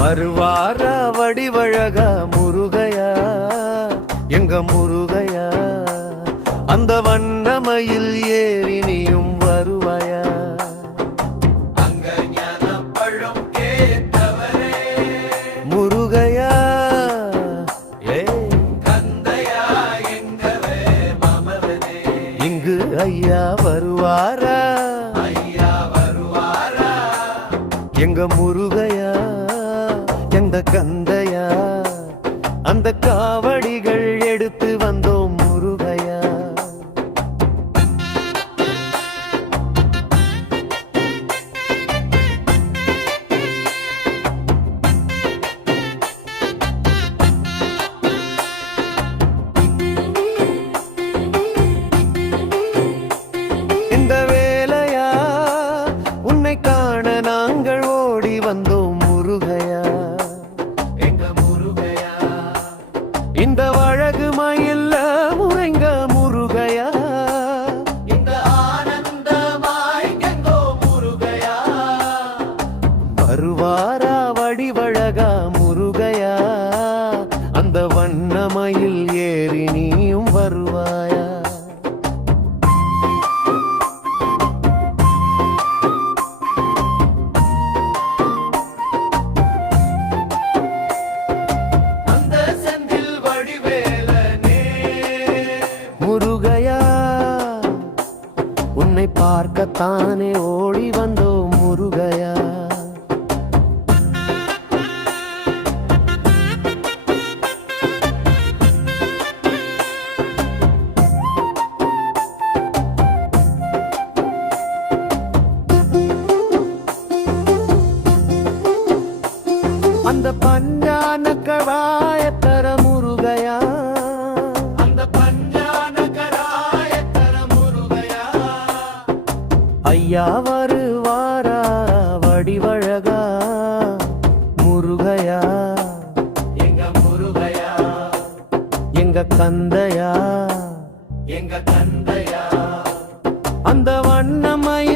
வருவார வடிவழக முருகையா? எங்க முருகையா? அந்த வண்ணமையில் ஏறி நீயும் வருவாயா முருகையா? இங்கு ஐயா வருவாரா? எங்க முரு கந்தையா? அந்த காவல் இந்த வழகு மயில்ல முறைங்க முருகையா? இந்த எங்கோ முருகையா? வருவாரா உன்னை பார்க்கத்தானே ஓடி வந்தோம் முருகையா? அந்த பண்ண ஐயா வருவாரா வடிவழகா முருகையா? எங்க முருகையா? எங்க கந்தையா எங்க கந்தையா அந்த வண்ணமய